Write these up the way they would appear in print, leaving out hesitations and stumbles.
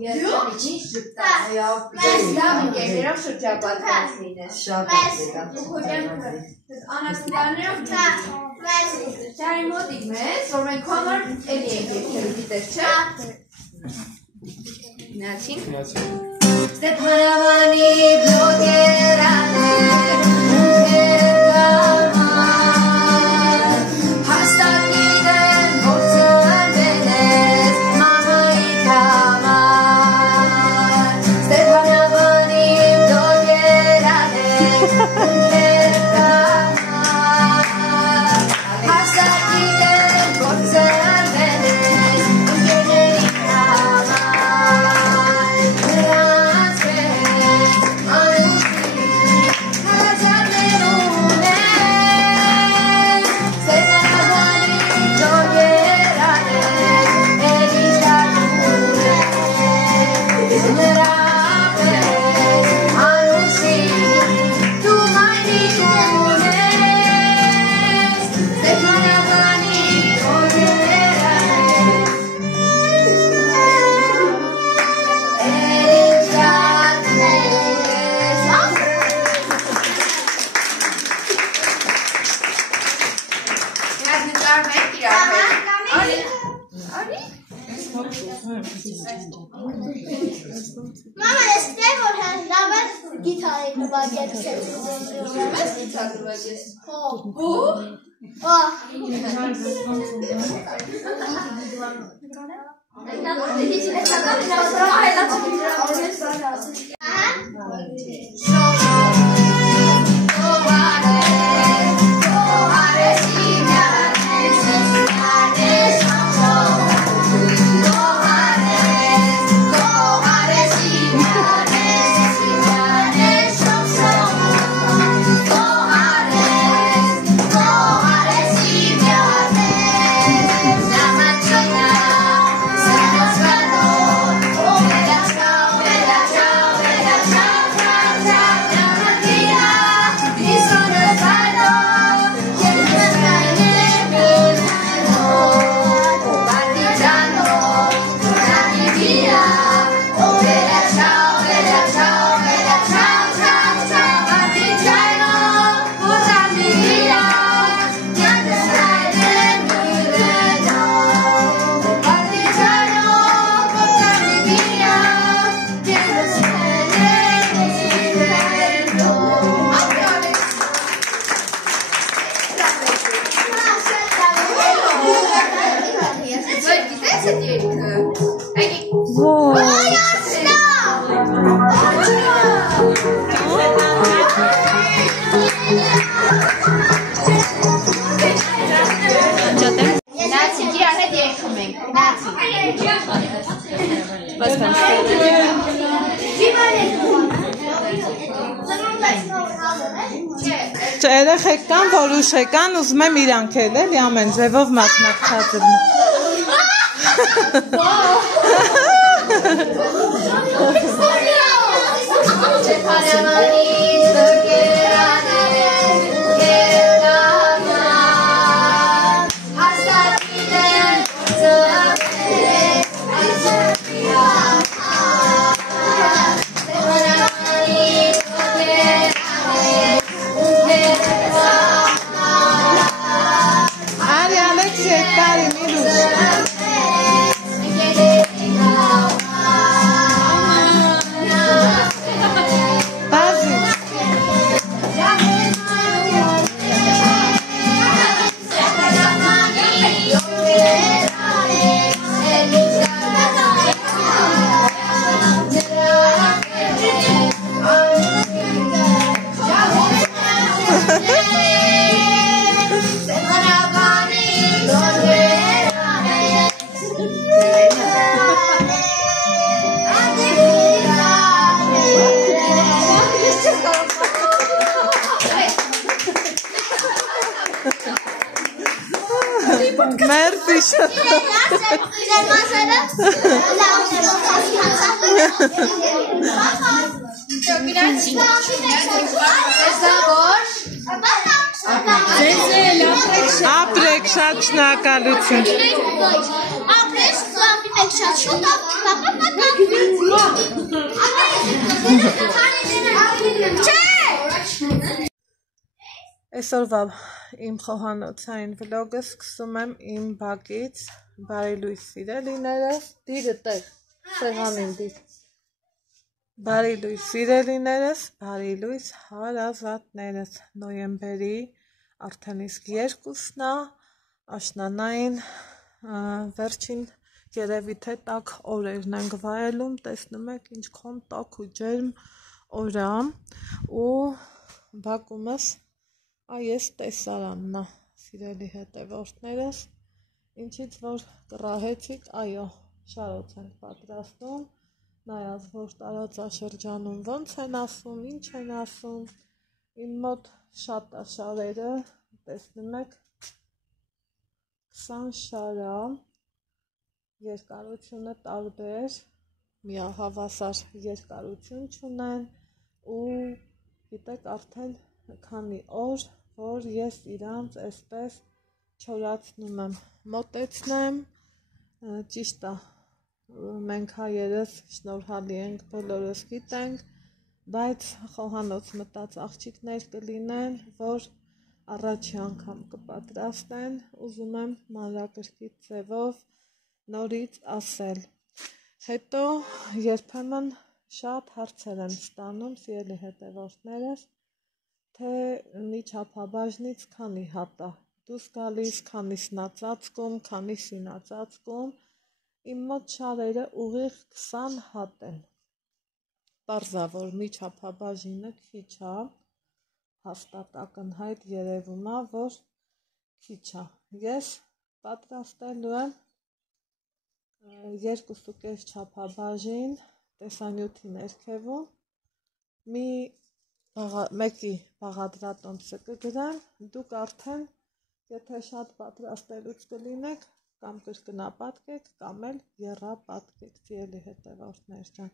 երջանիկ շփտայով լավ ընկերներով շրջապատված լինես։ Շատ անասնարներով ճարի մոտիկ մեզ, որ մենք համար էլի ենք երկելու գիտես, չէ՞։ Գնացին։ Ստեփանավանի բլոգերաներ, ունքեր կամար, հաստատ գիտեն, որ ծնվել ես մամայի կամար։ Ստեփանավանի բլոգերաներ, ունքեր կամար, հաստատ գիտեն, որ ծնվել ես ունքերի կամար։ Mama, este vor lavar gitare cu baghetă. Երեխեք կան, որ ուշեկան, ուզում եմ իրանք էլ էլի ամեն ձևով մասնակցած եմ։ Ապրեք, շատ շնորհակալություն։ Ապրեք, Եք շատ շուտով, պապա մտա։ Այսօրվա իմ խոհանոցային վլոգը սկսում եմ իմ բակից, բարի լույս սիրելիներս, դիրը տեղ, սեղանին դիր, բարի լույս սիրելիներս, բարի լույս հարազատներս, նոյեմբերի արդեն իսկ 2-ն է, աշնանային վերջին երևի թե տաք օրերն ենք վայելում, տեսնում եք ինչքան տաք ու ջերմ օր է ու բակումս այս տեսարանն է, սիրելի հետևորդներս, ինչից որ կռահեցիք, այո, շարոց են պատրաստում, նայած որ տարածաշրջանում ոնց են ասում, ինչ են ասում, իմ մոտ շատ է շարերը, տեսնում եք, 20 շար է, երկարությունը տարբեր, միահավասար երկարություն չունեն ու գիտեք արդեն քանի օր, որ ես իրանց այսպես չորացնում եմ, մոտեցնեմ, ճիշտ է, մենք հայերս շնորհալի ենք, բոլորս գիտենք, բայց խոհանոց մտած աղջիկներ կլինեն, որ առաջի անգամ կպատրաստեն, ուզում եմ մանրակրկիտ ձևով նորից ասել, հետո երբեմն շատ հարցեր եմ ստանում, սիրելի հետևորդներս, թե մի չափաբաժնից քանի հատ է դուրս գալիս, քանիսն է ծածկում, քանիսին է ծածկում, իմ մոտ շարերը ուղիղ 20 հատ են, պարզա որ մի չափաբաժինը քիչ է, հաստատ ակնհայտ երևում է, որ քիչ է, ես պատրաստելու եմ 2,5 չափաբաժին տեսանյութի ներքևում, մեկի բաղադրատոմսը կգրեմ, դուք արդեն, եթե շատ պատրաստելուց կլինեք, կամ կրկնապատկեք, կամ էլ եռապատկեք, սիրելի հետևորդներ ջան,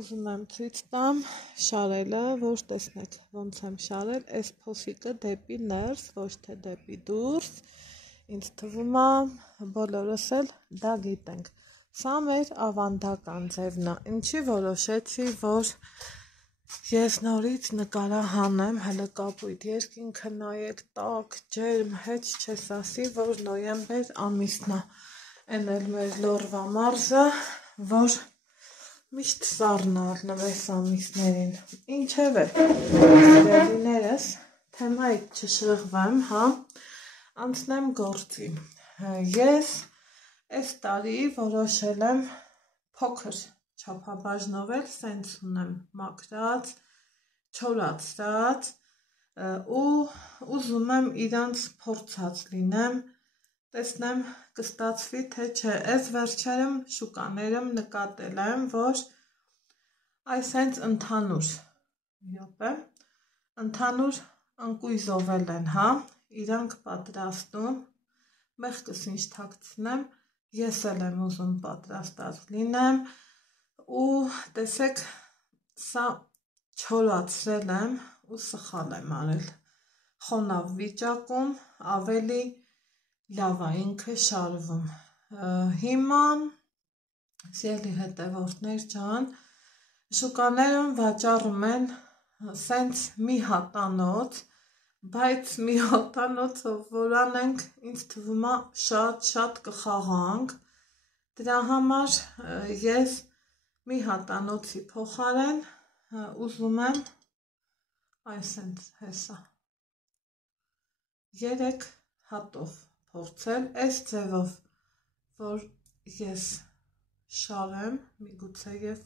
ուզում եմ ցույց տամ շարելը, որ տեսնեք ոնց եմ շարել, այս փոսիկը դեպի ներս, ոչ թե դեպի դուրս, ինձ թվում է բոլորս էլ դա գիտենք, սա մեր ավանդական ձևն է, ինչի որոշեցի, որ ես նորից նկարահանեմ, հələ կապույտ երկինքը նայեք, տաք, ջերմ, հետ չես ասի, որ նոյեմբեր ամիսն է, են էլ մեր լորվա մարզը, որ միշտ սառն է նվես ամիսներին, ինչև է, սիրելիներս, թեմայից չշրղվեմ, անցնեմ գործի, ես այս տարի որոշել եմ փոքր չափաբաժնով էլ սենց ունեմ մաքրած, չորացրած ու ուզում եմ իրանց փորձած լինեմ, տեսնեմ կստացվի թե չէ, այս վերջերում շուկաներում նկատել եմ, որ այս հենց ընդհանուր ընկույզով էլ են, իրանք պատրաստում, մեղքս ինչ թաքցնեմ, ես էլ եմ ուզում պատրաստած լինեմ, ու տեսեք, սա չորացրել եմ ու սխալ եմ արել, խոնավ վիճակում ավելի լավ է ինքը շարվում, հիմա, սիրելի հետևորդներ ջան, շուկաներում վաճառում են սենց մի հատանոց, բայց մի հատանոցով որ անենք, ինձ թվում է շատ կխաղանք, դրա համար ես մի հատանոցի փոխարեն ուզում եմ այսենց հեսա 3 հատով փորձել այս ձևով, որ ես շարեմ, միգուցե և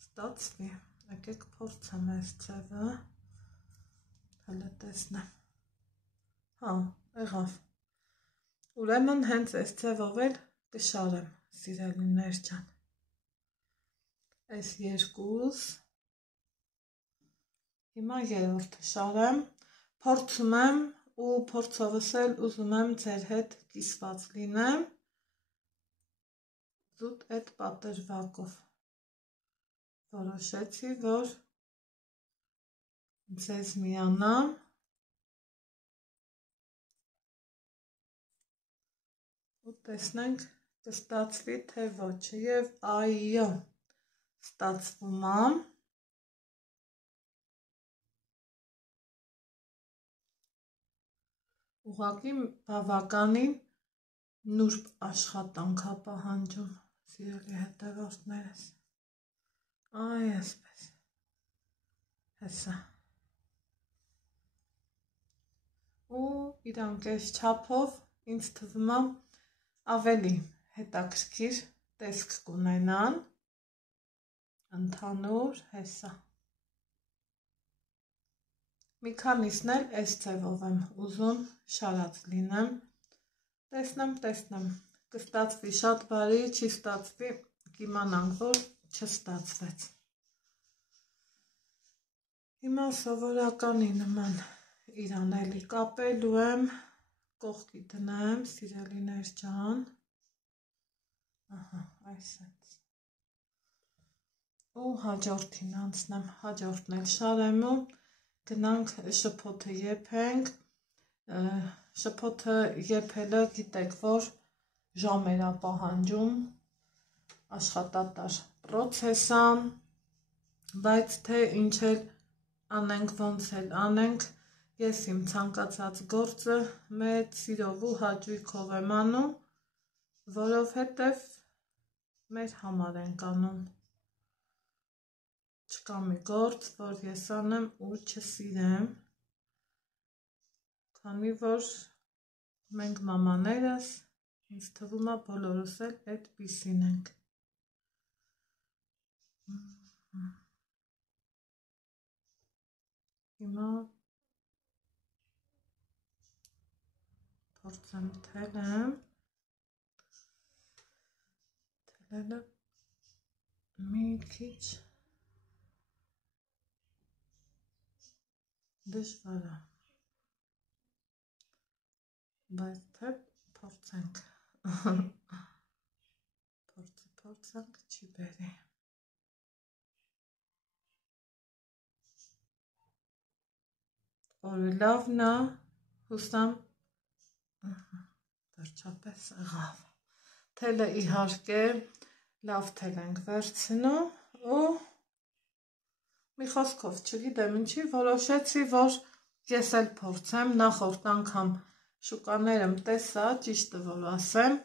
ստացվի, եկեք փորձեմ այս ձևը, հələ տեսնեմ, եղավ, ուրեմն հենց այս ձևով էլ կշարեմ, սիրելիներ ջան, այս 2, հիմա 3-րդը շարեմ, փորձում եմ ու փորձովս էլ ուզում եմ ձեր հետ կիսված լինեմ, զուտ այդ պատրվակով, որոշեցի, որ ձեզ միանամ, ու տեսնենք կստացվի թե ոչ, եւ այո, ստացվում է։ Ուղղակի բավականին նուրբ աշխատանք է պահանջում, սիրելի հետևորդներս։ Այ այսպես, հեսա։ Ու իրանք այս չափով ինձ թվում է ավելի հետաքրքիր տեսք կունենան, ընդհանուր հեսա։ Մի քանիսն էլ այս ձևով եմ ուզում շարած լինեմ, տեսնեմ, կստացվի շատ բարի, չի ստացվի, կիմանանք, որ չստացվեց։ Հիմա սովորականի նման իրան էլի կապելու եմ, կողքի դնեմ, սիրելիներ ջան, ահա, այսպես, ու հաջորդին անցնեմ, հաջորդն էլ շարեմ ու գնանք շփոթը եփենք, շփոթը եփելը գիտեք, որ ժամեր է պահանջում, աշխատատար պրոցես է, բայց թե ինչ էլ անենք, ոնց էլ անենք, ես իմ ցանկացած գործը մեծ սիրով ու հաճույքով եմ անում, որովհետև մեր համար ենք անում։ Չկա մի գործ, որ ես անեմ ու չսիրեմ, քանի որ մենք մամաներս, ինձ թվում է բոլորս էլ այդպիսին ենք։ Հիմա փորձեմ թելեմ, թելելը մի քիչ դժվար է, բայց թե փորձենք, փորձենք չի բերի։ Օրը լավն է, հուսամ, վերջապես եղավ։ Թելը իհարկե լավ թել ենք վերցնում ու մի խոսքով չգիտեմ ինչի որոշեցի, որ ես էլ փորձեմ, նախորդ անգամ շուկաներում տեսա, ճիշտը որ ասեմ,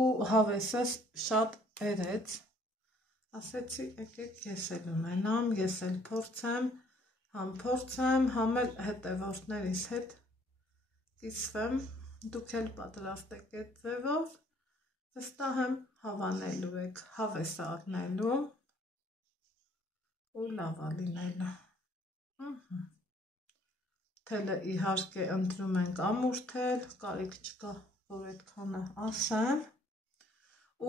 ու հավեսս շատ բերեց, ասեցի եկեք ես էլ ունենամ, ես էլ փորձեմ, համ էլ հետևորդներիս հետ կիսվեմ, դուք էլ պատրաստեք այդ ձևով, վստահ եմ հավանելու եք, հավես առնելու ու լավ լինելու։ Թելը իհարկե ընտրում ենք ամուր թել, կարիք չկա, որ այդքանը ասեմ,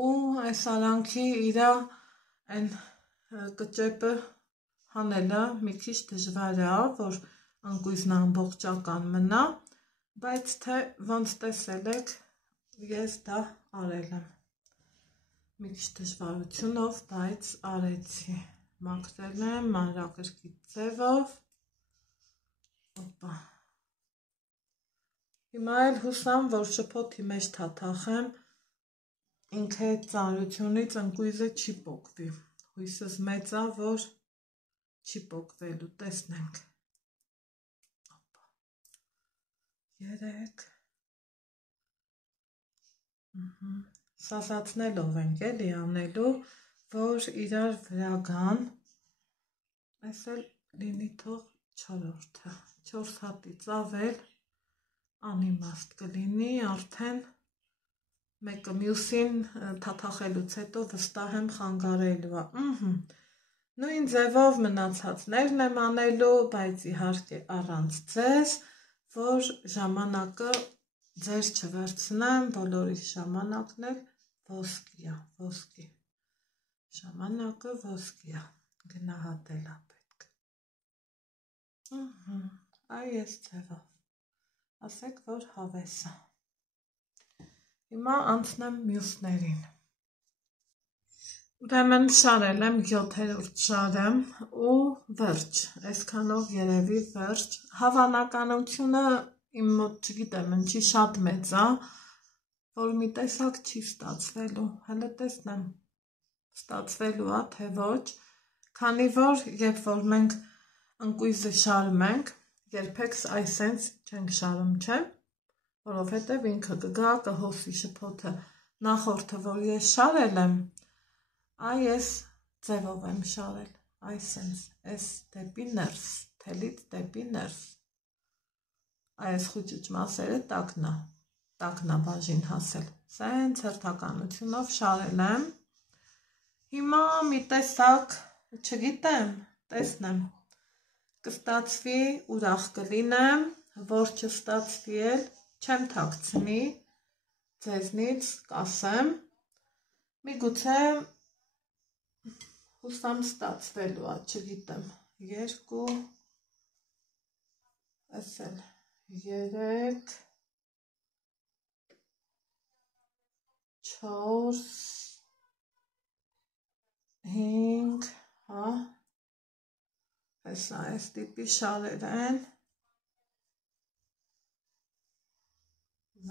ու այս արանքի իրա այն կճեպը հանելը մի քիչ դժվար է, որ անկույզն ամբողջական մնա, բայց թե ոնց տեսել եք, ես դա արել եմ։ Մի քիչ դժվարությունով, բայց արեցի։ Մաքրել եմ մանրակրկիտ ձևով։ Օպա։ Հիմա էլ հուսամ, որ շփոթի մեջ թաթախեմ, ինքը այդ ծանրությունից ընկույզը չի պոկվի։ Հույսս մեծ է, որ չի պոկվելու, տեսնենք։ Օպա։ 3 Սասացնելով ենք էլի անելու, որ իրար վրա գան, այս էլ լինի թող 4-րդը, 4 հատից ավել անիմաստ կլինի, արդեն մեկը մյուսին թաթախելուց հետո վստահ եմ խանգարելու է։ Նույն ձևով մնացածներն եմ անելու, բայց իհարկե առանց ձեզ, որ ժամանակը ձեր չվերցնեմ, բոլորի ժամանակն էլ ոսկի է, ոսկի։ Ժամանակը ոսկի է, գնահատել է պետք։ Այ այս ձևով, ասեք, որ հավես է։ Հիմա անցնեմ մյուսներին։ Ուրեմն շարել եմ 7-րդ շարը ու վերջ, այսքանով երևի վերջ, հավանականությունը իմ մոտ չգիտեմ ինչի շատ մեծ է, որ մի տեսակ չի ստացվելու, հələ տեսնեմ ստացվելու է, թե ոչ, քանի որ երբ որ մենք ընկույզը շարում ենք, երբեք այսենց չենք շարում, չէ, որովհետև ինքը կգա կհոսի շփոթը, նախորդը, որ ես շարել եմ, այս ձևով եմ շարել, այսենց, այս դեպի ներս, թելից դեպի ներս, այս խուճուճ մասերը տակնա բաժին հասել, սենց հերթականությունով շարել եմ, հիմա մի տեսակ, չգիտեմ, տեսնեմ, կստացվի ուրախ կլինեմ, որ չստացվի էլ չեմ թաքցնի, ձեզնից կասեմ, միգուցե հուսամ ստացվելու է, չգիտեմ, 2, ասել, 3, 4, 5, հա, հեսա այս տիպի շարեր են,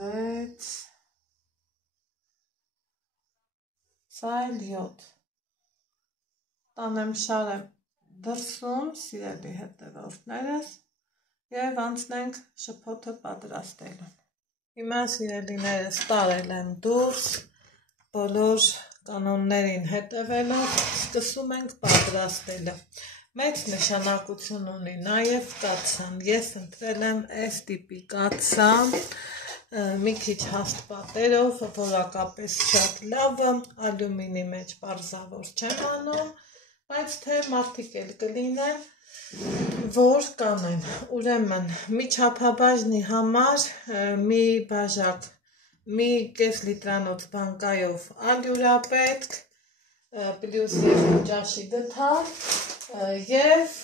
6, սա էլ 7, տանեմ շարեմ դրսում, սիրելի հետևորդներս, և անցնենք շփոթը պատրաստելուն։ Հիմա սիրելիներս տարել եմ դուրս, բոլոր կանոններին հետևելով, սկսում ենք պատրաստելը։ Մեծ նշանակություն ունի նաև կաթսան, ես ընտրել եմ այս տիպի կաթսա, մի քիչ հաստ պատերով, որակապես շատ լավը, ալյումինի մեջ պարզավոր չեմ անում, բայց թե մարդիկ էլ կլինեն, որ կանեն, ուրեմն մի չափաբաժնի համար մի բաժակ, մի կես լիտրանոց բանկայով ալյուրա պետք, պլյուս 2 ճաշի գթալ և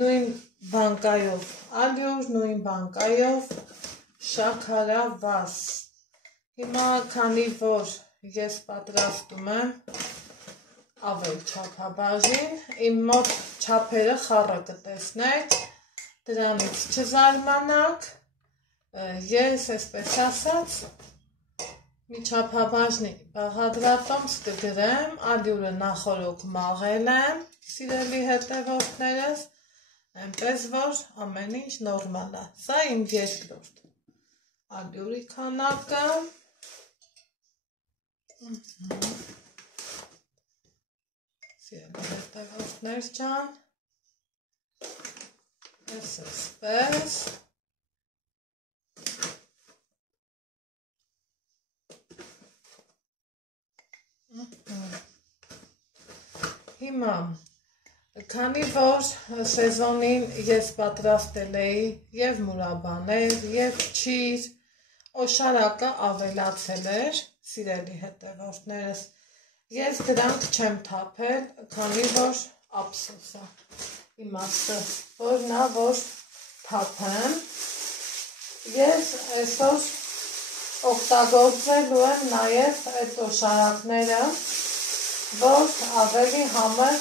նույն բանկայով ալյուր, նույն բանկայով շաքարավազ։ Հիմա քանի որ ես պատրաստում եմ ավել չափաբաժին, իմ մոտ չափերը խառը կտեսնեք, դրանից չզարմանաք, ես այսպես ասած մի չափաբաժնի բաղադրատոմս կգրեմ, ալյուրը նախորոք մաղել եմ, սիրելի հետևորդներս, այնպես որ ամեն ինչ նորմալ է, սա իմ երկրորդ ալյուրի քանակը, սիրելի հետևորդներ ջան, այսպես, հիմա, քանի որ սեզոնին ես պատրաստել էի և մուրաբաներ, և չիր, օշարակը ավելացել էր, սիրելի հետևորդներս, ես դրանք չեմ թափել, քանի որ ափսոս է, իմաստը, որ նա որ թափեմ, ես այսօր օգտագործելու եմ նաև այդ օշարակները, որ ավելի համեղ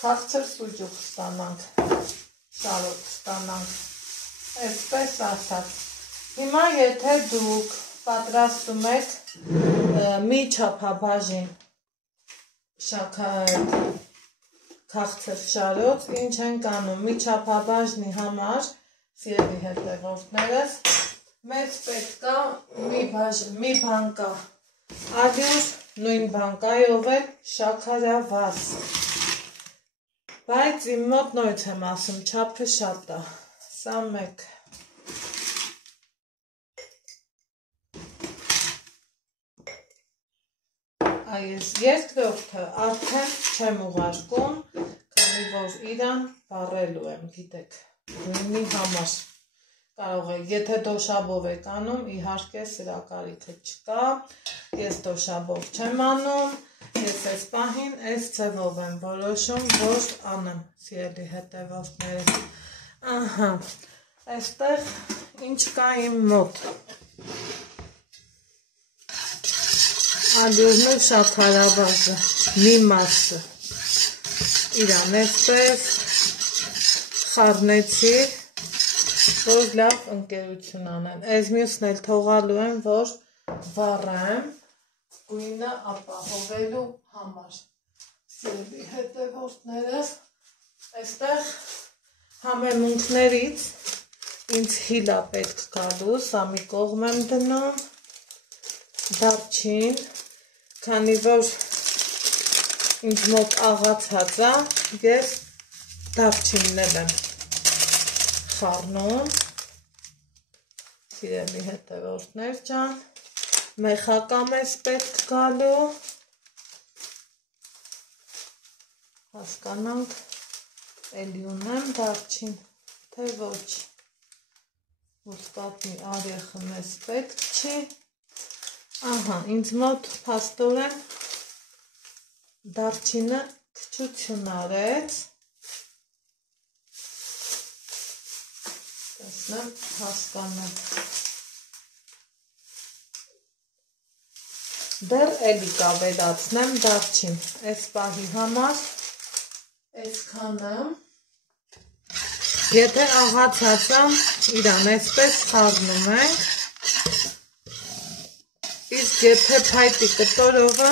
քաղցր սուջուխ ստանանք, շարոտ ստանանք, այսպես ասած, հիմա եթե դուք պատրաստում եք մի չափաբաժին քաղցր շարոց, ինչ ենք անում, մի չափաբաժնի համար, սիրելի հետևորդներս, մեծ պետք է մի բանկա ալյուր, նույն բանկայով էլ շաքարավազ, բայց իմ մոտ նորից եմ ասում, չափը շատ է, սա մեկ, այս երկրորդը արդեն չեմ ուղարկում, քանի որ իրան վառելու եմ, գիտեք, նույնի համար, կարող է, եթե դոշաբով եք անում, իհարկե սրա կարիքը չկա, ես դոշաբով չեմ անում, ես այս պահին այս ձևով եմ որոշում, որ անեմ, սիրելի հետևորդները, ահա, այստեղ ինչ կա իմ մոտ, ալյուրն ու շաքարավազը, մի մասը, իրան այսպես խառնեցի, որ լավ ընկերություն անեն։ Այս մյուսն էլ թողալու եմ, որ վառեմ գույնը ապահովելու համար։ Սիրելի հետևորդներս, այստեղ համեմունքներից ինձ հիլա պետք գալու, սա մի կողմ եմ դնում, դարչին, քանի որ ինձ մոտ աղացած է, ես դարչիններ եմ խառնում, սիրելի հետևորդներ ջան, մեխակամ ես պետք գալու, հասկանանք, էլի ունեմ դարչին, թե ոչ, ուսկատնի արեխը մեզ պետք չի, ահա, ինձ մոտ փաստորեն դարչինը քչություն արեց, տեսնեմ, հասկանեմ, դեռ էլի կավելացնեմ դարչին, այս պահի համար, այսքանը, եթե աղացածամ, իրան այսպես խառնում ենք, իսկ եթե փայտի կտորովը,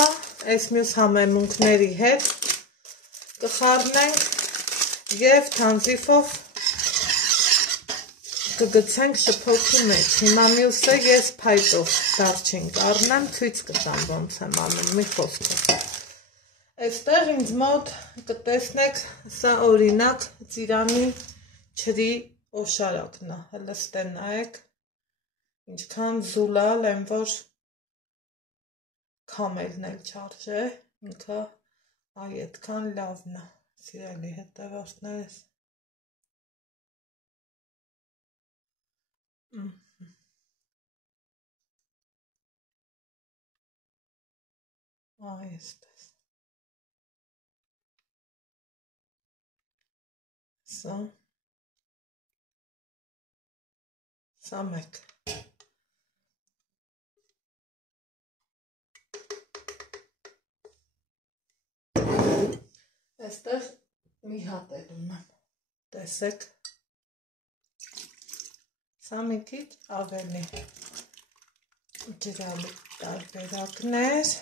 այս մյուս համեմունքների հետ կխառնենք և թանձիվով կգցենք շփոթի մեջ, հիմա մյուսը ես փայտով դարչին կառնեմ, ցույց կտամ ոնց եմ անում, մի խոսքով։ Այստեղ ինձ մոտ կտեսնեք, սա օրինակ ծիրանի չրի օշարակն է, հələ ստե նայեք, ինչքան զուլալ եմ, որ քամելն էլ չարժե, ինքը այ այդքան լավն է, սիրելի հետևորդներս։ Այ այսպես։ Սա մեկ։ Այստեղ մի հատ էլ ունեմ, տեսեք, սա մի քիչ ավելի ջրալի տարբերակներ,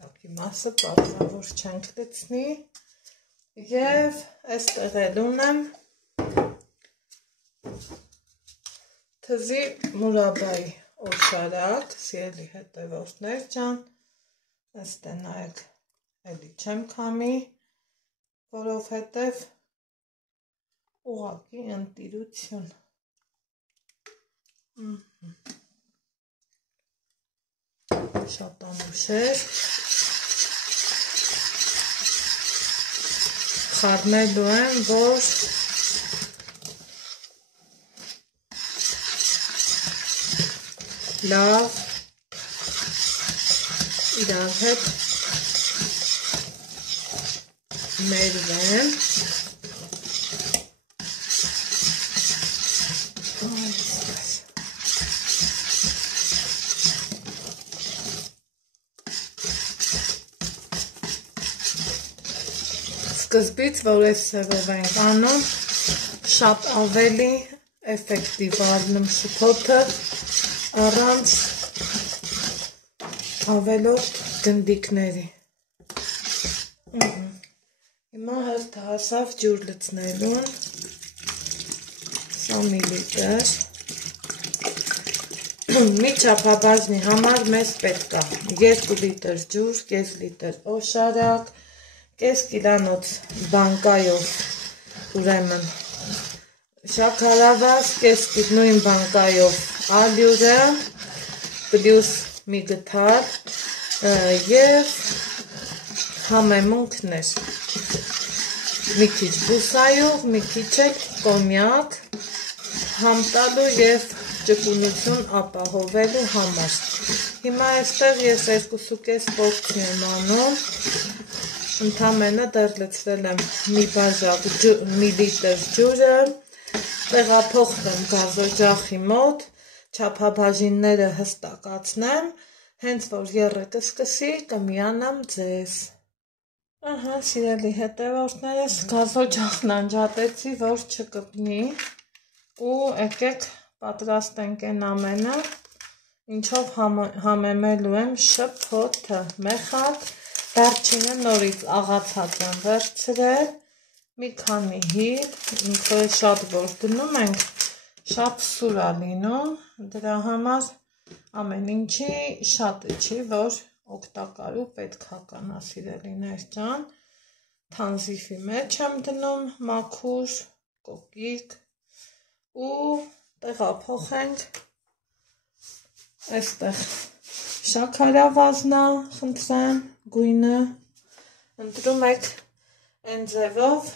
տակի մասը պարզավոր չենք լցնի, և այստեղ էլ ունեմ թզի մուրաբայի օշարակ, սիրելի հետևորդներ ջան, այստեղ նայեք, էլի չեմ քամի, որովհետև ուղղակի ընտիրություն։ Շատ անուշեր, խառնելու եմ, որ լավ իրար հետ մերվեն, սկզբից, որ այս սևով ենք անում, շատ ավելի էֆեկտիվ առնում շփոթը առանց ավելորդ գնդիկների։ Հիմա հերթը հասավ ջուր լցնելուն, 20 միլիտր, մի չափաբաժնի համար մեզ պետք է 2 լիտր ջուր, կես լիտր օշարակ, կես կիլանոց բանկայով, ուրեմն շաքարավազ, կես նույն բանկայով ալյուրը, պլյուս մի գթար և համեմունքներ, մի քիչ բուսայով, մի քիչ էլ կոնյակ, համ տալու և ճկունություն ապահովելու համար։ Հիմա այստեղ ես 2,5 պորցի եմ անում, ընդամենը դեռ լցրել եմ մի բաժակ միլիտր ջուրը, տեղափոխվեմ գազօջախի մոտ, չափաբաժինները հստակացնեմ, հենց որ եռը կսկսի կմիանամ ձեզ։ Ահա, սիրելի հետևորդներս, գազօջախն անջատեցի, որ չկպնի ու եկեք պատրաստենք այն ամենը, ինչով համեմելու եմ շփոթը, մեխատ, վերջինը նորից աղացած եմ վերցրել, մի քանի հիլ, ինքը շատ որ դնում ենք, շատ սուր է լինում, դրա համար ամեն ինչի շատը չի, որ օգտակար ու պետքական է, սիրելիներ ջան, թանզիֆի մեջ եմ դնում, մաքուր, կոկիկ ու տեղափոխենք այստեղ շաքարավազնա, խնդրեմ, գույնը, ընտրում եք այն ձևով,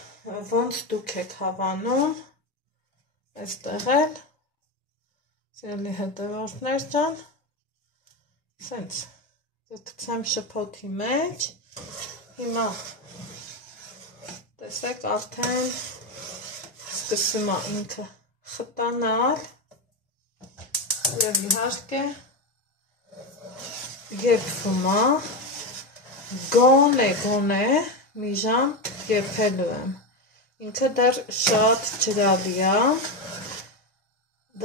ոնց դուք եք հավանում, այստեղ էլ, սիրելի հետևորդներ ջան, սենց, գցեմ շփոթի մեջ, հիմա, տեսեք արդեն սկսում է ինքը խտանալ, և իհարկե եփվում է, գոնե մի ժամ եփելու եմ, ինքը դեռ շատ ջրալի է,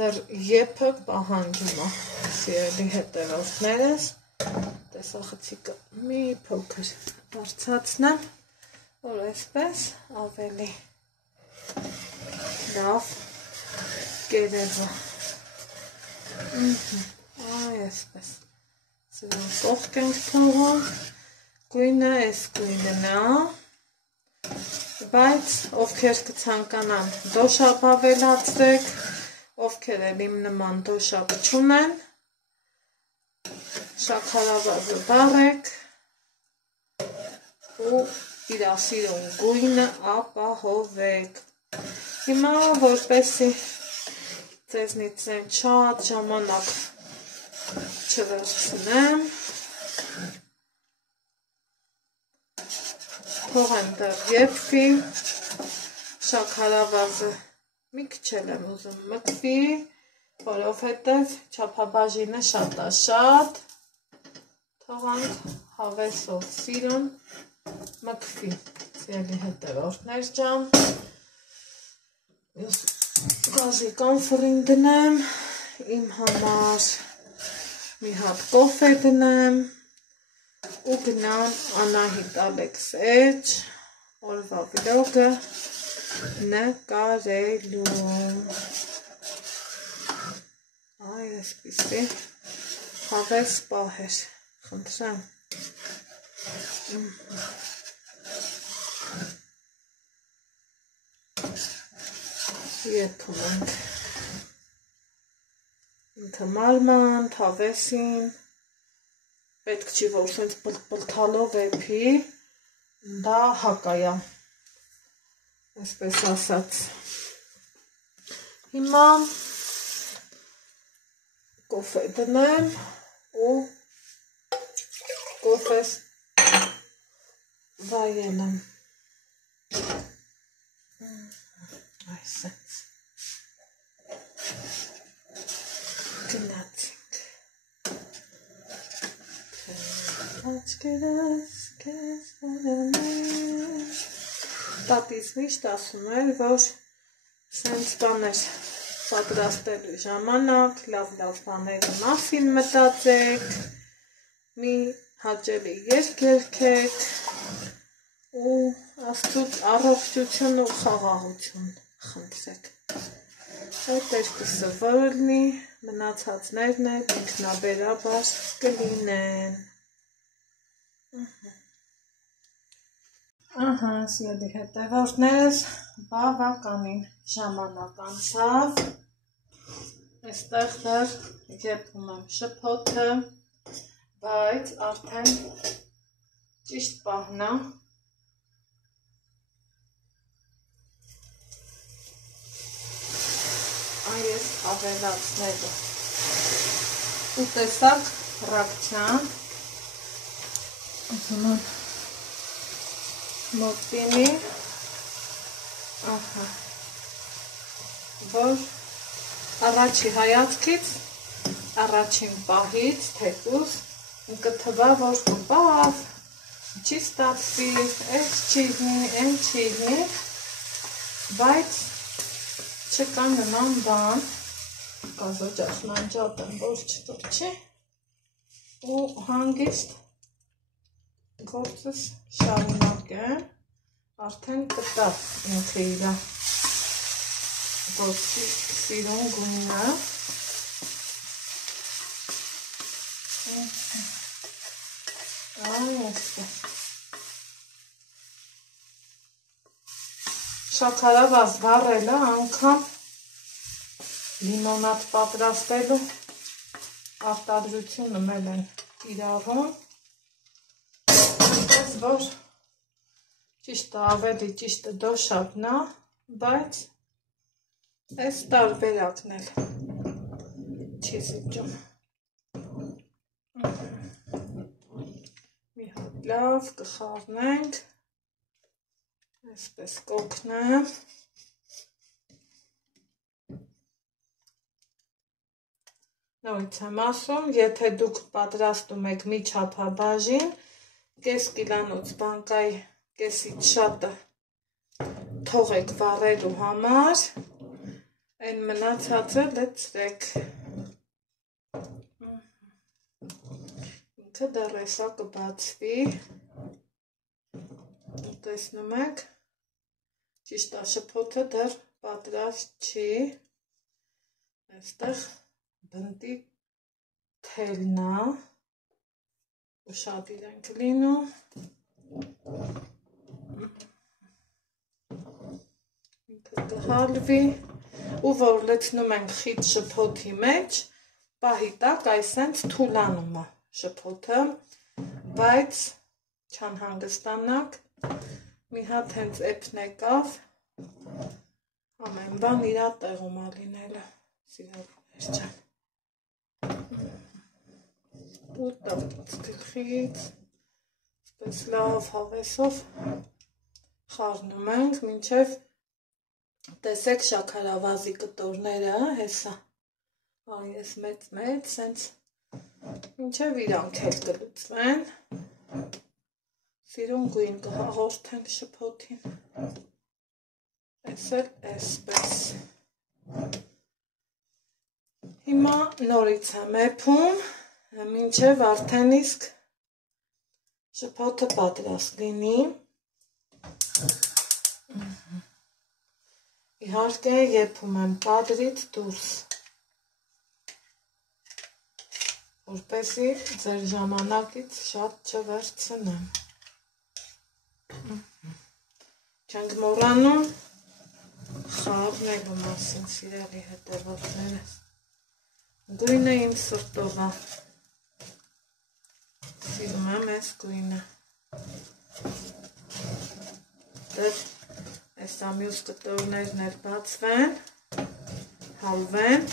դեռ եփը պահանջում է, սիրելի հետևորդներս, տեսախցիկը մի փոքր բարձրացնեմ, որ այսպես ավելի լավ կերևա, այսպես, սրան կողք ենք թողում, գույնը այս գույնն է, բայց ովքեր կցանկանան դոշապ ավելացրեք, ովքեր էլ իմ նման դոշապ չունեն, շաքարավազը դառեք ու իրասիրուն գույնը ապահովեք։ Հիմա որպեսզի ձեզնից շատ ժամանակ չվերցնեմ, թողեմ դեռ եփվի, շաքարավազը մի քիչ եմ ուզում մտվի, որովհետև չափաբաժինը շատ է շատ, թողանք հավեսով սիրուն մտվի, սիրելի հետևորդներ ջան, գազի կանֆորին դնեմ, իմ համար մի հատ կոֆե դնեմ ու գնամ Անահիտ Ալեքսեջ օրվա վլոգը նկարելու։ Այ այսպիսի հավես պահեր, խնդրեմ։ Եփում ենք ինքը մարման, թավեսին, պետք չի, որ սենց պլթալով եփի, դա հակայա, այսպես ասած։ Հիմա կոֆե դնեմ ու կոֆես վայելեմ։ Այսպես։ Գնացինք։ Աչքերս քեզ վերանեմ։ Տատիս միշտ ասում էր, որ սենց բաներ պատրաստելու ժամանակ լավ բաների մասին մտածեք, մի հաճելի երգ երգեք ու Աստծուց առողջություն ու խաղաղություն խնդրեք։ Այդ երկուսը որ լինի, մնացածներն էլ ինքնաբերաբար կլինեն։ Ահա, սիրելի հետևորդներս, բավականին ժամանակ անցավ, այստեղ դեռ եփում եմ շփոթը, բայց արդեն ճիշտ պահն է այս ավելացնելը։ Ու տեսակ ռակցիան, ասում եմ մոտինի, ահա, որ առաջի հայացքից, առաջին պահից, թեկուզ, ինքը թվա, որ բավ չի ստացվի, այս չի լինի, այն չի լինի, բայց չկա նման բան, գազոջախն անջատ եմ, որ չտոչի, ու հանգիստ գործս շարունակեմ, արդեն կտա ինքը իրա գործի սիրուն գույնը, շաքարավազ վառելը անգամ լիմոնադ պատրաստելու արտադրությունը մեզ են իրավում, որ ճիշտը ավելի ճիշտը դոշակն է, բայց այս տարբերակն էլ չի զիջում։ Մի հատ լավ կխառնենք, այսպես կօգնեմ։ Նորից եմ ասում, եթե դուք պատրաստում եք միջափաբաժին, կես կիլանոց բանկայի կեսից շատը թողեք վառելու համար, այն մնացածը լցրեք։ Ինքը դեռ էսա կբացվի, տեսնում եք, ճիշտ շփոթը դեռ պատրաստ չի, այստեղ բնտի թելն է, ու շատ իրենք լինում, ինքը կհալվի, ու որ լցնում ենք խիտ շփոթի մեջ, պահի տակ այսենց թուլանում է շփոթը, բայց չանհանգստանաք, մի հատ հենց էպն եկավ, ամեն բան իրա տեղում է լինելը, սիրելիներ ջան։ Ու տաղտած գլխից, այսպես լավ հավեսով խառնում ենք, մինչև տեսեք շաքարավազի կտորները, հեսա, այս մեծ, սենց, մինչև իրանք էլ կլուծվեն, սիրուն գույն կհաղորդենք շփոթին, այս էլ այսպես։ Հիմա նորից եմ էփում, մինչև արդեն իսկ շփոթը պատրաստ լինի, իհարկե եփում եմ կադրից դուրս, որպեսզի ձեր ժամանակից շատ չվերցնեմ։ Չենք մոռանում խառնելու մասին, սիրելի հետևորդներս։ Գույնը իմ սրտով է, սիրում եմ այս գույնը, դեռ այս ամյուս կտորներն էլ բացվեն, հալվեն,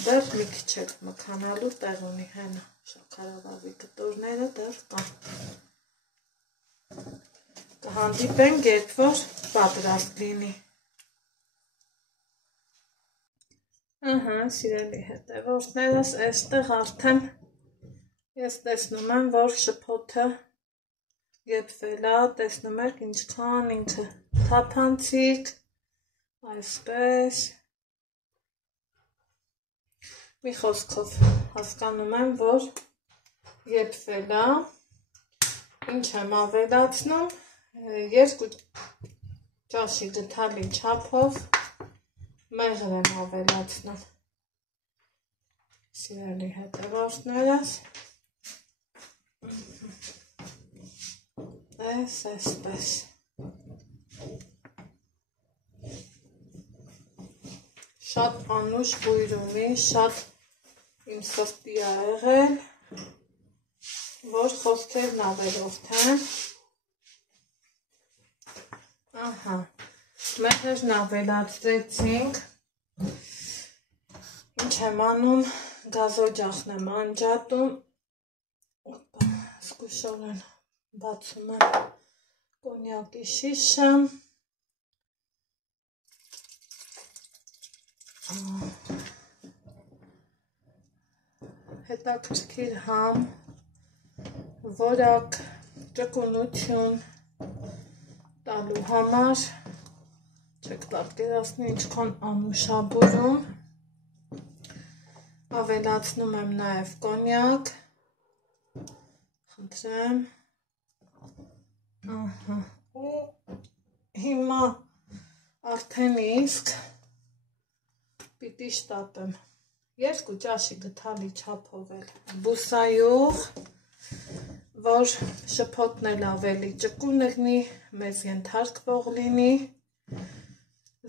դեռ մի քիչ եք մքանալու տեղ ունի հենը, շաքարավազի կտորները դեռ կան, կհանդիպենք, երբ որ պատրաստ լինի։ Սիրելի հետևորդներս, այստեղ արդեն ես տեսնում եմ, որ շփոթը եփվել է, տեսնում եք ինչքան ինքը թափանցիկ, այսպես, մի խոսքով հասկանում եմ, որ եփվել է, ինչ եմ ավելացնում, 2 ճաշի գթալի չափով մեղր եմ ավելացնում, սիրելի հետևորդներս, այսպես, շատ անուշ բույր ունի, շատ իմ սրտի է եղել, որ խոսքերն ավելորդեմ, մեղրն ավելացրեցինք, ինչ եմ անում, գազոջախն եմ անջատում, զգուշորեն բացում եմ կոնյակի շիշը, հետաքրքիր համ, որակ ճկունություն տալու համար չեք պատկերացնի ինչքան անուշաբուրում ավելացնում եմ նաև կոնյակ խնդրեմ ու հիմա արդեն իսկ պիտի շտապեմ 2 ճաշի գթալի չափով էլ բուսայուղ, որ շփոթն էլ ավելի ճկուն լինի, մեզ ենթարկվող լինի,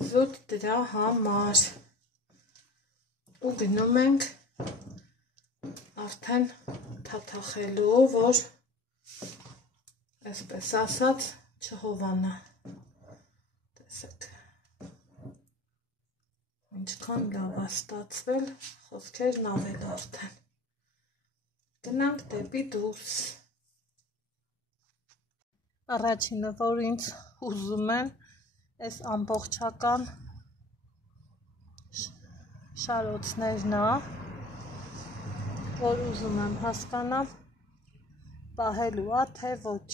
զուտ դրա համար ու գնում ենք արդեն թաթախելու, որ այսպես ասած չհովանա, տեսեք, ինչքան լավ է ստացվել, խոսքերն ավել արդեն, գնանք դեպի դուրս, առաջինը, որ ինձ ուզում են, այս ամբողջական շարոցներն է, որ ուզում եմ հասկանամ, պահելու է, թե ոչ,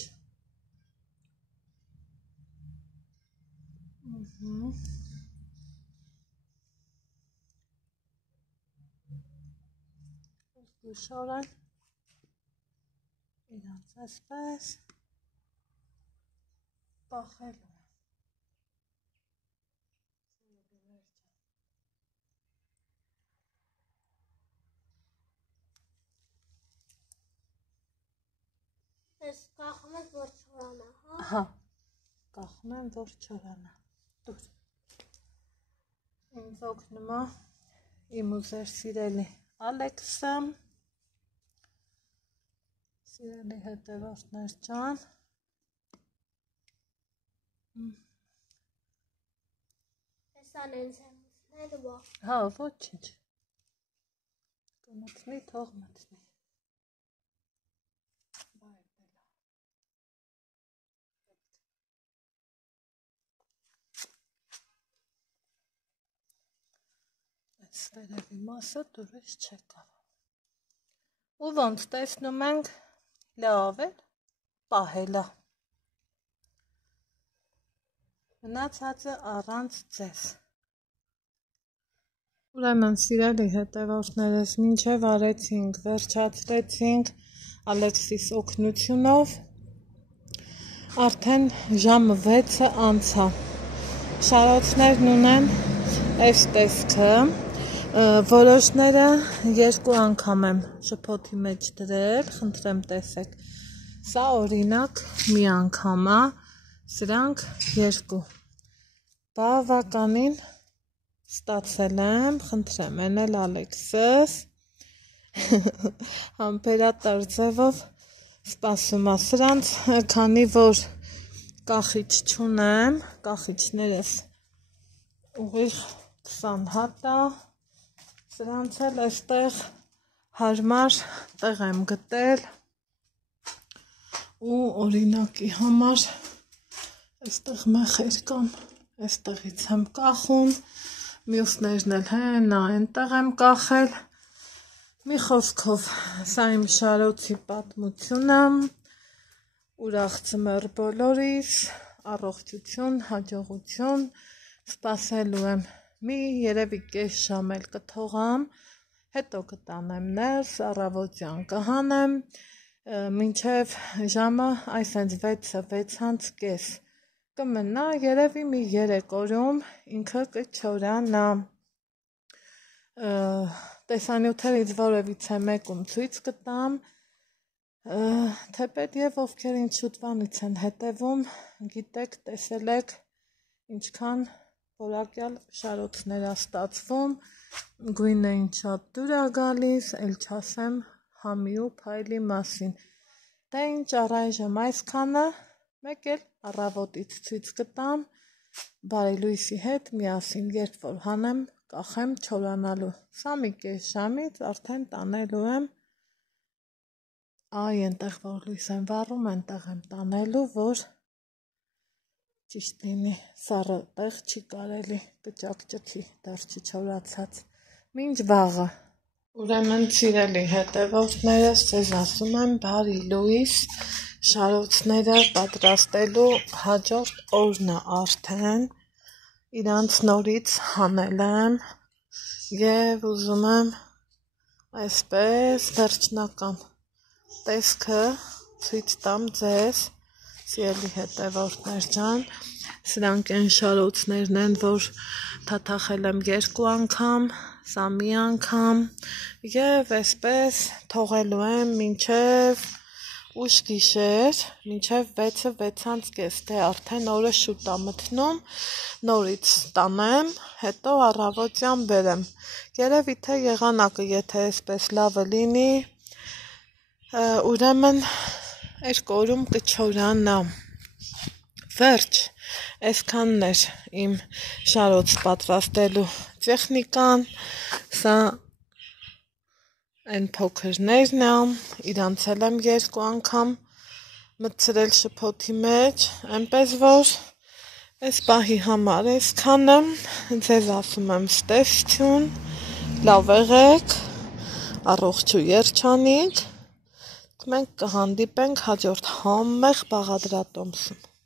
զգուշորեն իրանց այսպես պախելու Ես կախում ես, որ չորանա, հա? Հա, կախում եմ, որ չորանա, դուր, ինձ օգնում է իմ ու ձեր սիրելի Ալեքսը, սիրելի հետևորդներ ջան, Հեսան ինձ եմ ուսնելու, հա, ոչինչ, կմտնի, թող մտնի, այս վերևի մասը դուրս չեկավ, ու ոնց տեսնում ենք լավ էլ պահելա, մնացածը առանց ձեզ, ուրեմն սիրելի հետևորդներս մինչև արեցինք, վերջացրեցինք Ալեքսիս օգնությունով, արդեն ժամը 6-ը անցա, շարոցներն ունեն այս տեսքը, որոշները 2 անգամ եմ շփոթի մեջ դրել, խնդրեմ տեսեք, սա օրինակ մի անգամ է, սրանք 2, բավականին ստացել եմ, խնդրեմ, են էլ Ալեքսս, համբերատար ձևով սպասում է սրանց, քանի որ կախիչ չունեմ, կախիչներս ուղիղ 20 հատ է, սրանց էլ այստեղ հարմար տեղ եմ գտել ու օրինակի համար այստեղ մեխեր կան, այստեղից եմ կախում, մյուսներն էլ հենա այնտեղ եմ կախել, մի խոսքով, սա իմ շարոցի պատմությունը, ուրախ ծմեր բոլորիս, առողջություն, հաջողություն, սպասելու եմ, մի երևի կես ժամ էլ կթողամ, հետո կտանեմ ներս, առավոտյան կհանեմ, մինչև ժամը այսենց 6:30 կմնա, երևի մի 3 օրում ինքը կչորանա, տեսանյութերից որևիցե մեկում ցույց կտամ, թեպետ և ովքեր ինձ շուտվանից են հետևում, գիտեք, տեսել եք, ինչքան որակյալ շարոցներ է ստացվում, գույնը ինչ շատ դուր է գալիս, էլ չասեմ համի ու փայլի մասին, դե ինչ առայժմ այսքանը, մեկ էլ առավոտից ցույց կտամ, բարի լույսի հետ միասին, երբ որ հանեմ, կախեմ չորանալու, սա մի կես ժամից արդեն տանելու եմ, այ ենտեղ որ լույս եմ վառում, ենտեղ եմ տանելու, որ ճիշտ լինի, սառը տեղ չի կարելի, կճակճքի, դեռ չչորացած, մինչ վաղը, Ուրեմն սիրելի հետևորդներս, ձեզ ասում եմ բարի լույս, շարոցները պատրաստելու հաջորդ օրն է արդեն, իրանց նորից հանել եմ և ուզում եմ այսպես վերջնական տեսքը ցույց տամ ձեզ, սիրելի հետևորդներ ջան, սրանք այն շարոցներն են, որ թաթախել եմ 2 անգամ, սա մի անգամ և այսպես թողելու եմ մինչև ուշ գիշեր, մինչև 6:06, դե արդեն օրը շուտ է մթնում, նորից տանեմ, հետո առավոտյան բերեմ, երևի թե եղանակը եթե այսպես լավը լինի, ուրեմն 2 օրում կչորանա, վերջ, այսքանն էր իմ շարոց պատրաստելու տեխնիկան, սա այն փոքրներն է, իրանց էլ եմ 2 անգամ մտցրել շփոթի մեջ, այնպես որ այս պահի համար այսքանը, ձեզ ասում եմ ստեսություն, լավ եղեք, առողջ ու երջանիկ, մենք կհանդիպենք հաջորդ համեղ բաղադրատոմսում։